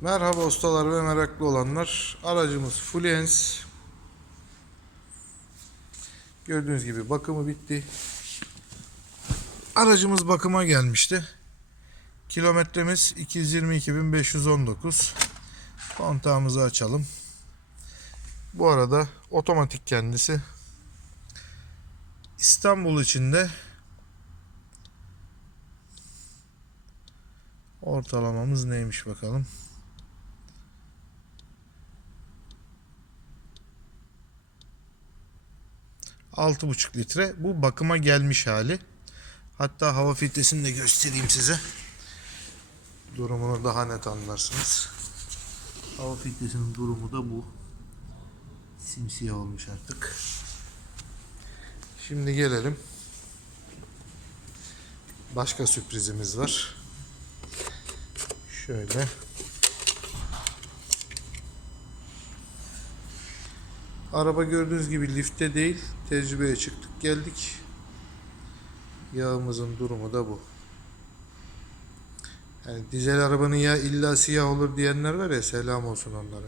Merhaba ustalar ve meraklı olanlar. Aracımız Fluence. Gördüğünüz gibi bakımı bitti. Aracımız bakıma gelmişti. Kilometremiz 222.519. Kontağımızı açalım. Bu arada otomatik kendisi. İstanbul içinde ortalamamız neymiş bakalım. Altı buçuk litre. Bu bakıma gelmiş hali. Hatta hava filtresini de göstereyim size. Durumunu daha net anlarsınız. Hava filtresinin durumu da bu. Simsiyah olmuş artık. Şimdi gelelim. Başka sürprizimiz var. Şöyle. Araba gördüğünüz gibi lifte değil, tecrübeye çıktık geldik. Yağımızın durumu da bu. Yani dizel arabanın ya illa siyah olur diyenler var ya selam olsun onlara.